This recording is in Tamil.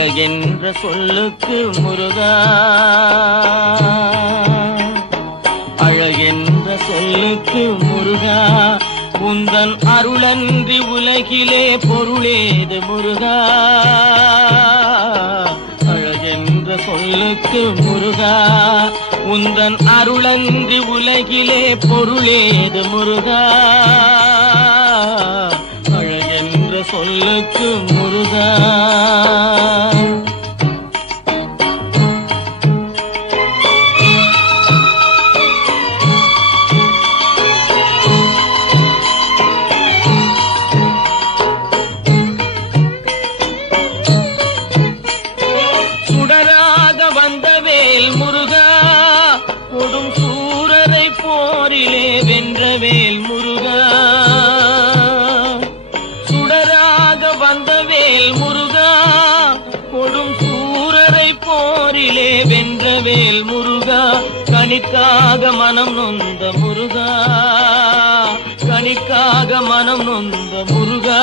அழகென்ற சொல்லுக்கு முருகா, அழகென்ற சொல்லுக்கு முருகா, உந்தன் அருளன்றி உலகிலே பொருளேது முருகா. அழகென்ற சொல்லுக்கு முருகா, உந்தன் அருளன்றி உலகிலே பொருளேது முருகா. அழகென்ற சொல்லுக்கு முருகா. சுடராக வந்தவேல் முருகா, கொடும் சூரரை போரிலே வென்றவேல் முருகா. சுடராக வந்தவேல் முருகா, கொடும் சூரரை போரிலே வென்றவேல் முருகா. கனிக்காக மனம் நொந்த முருகா, கனிக்காக மனம் நொந்த முருகா.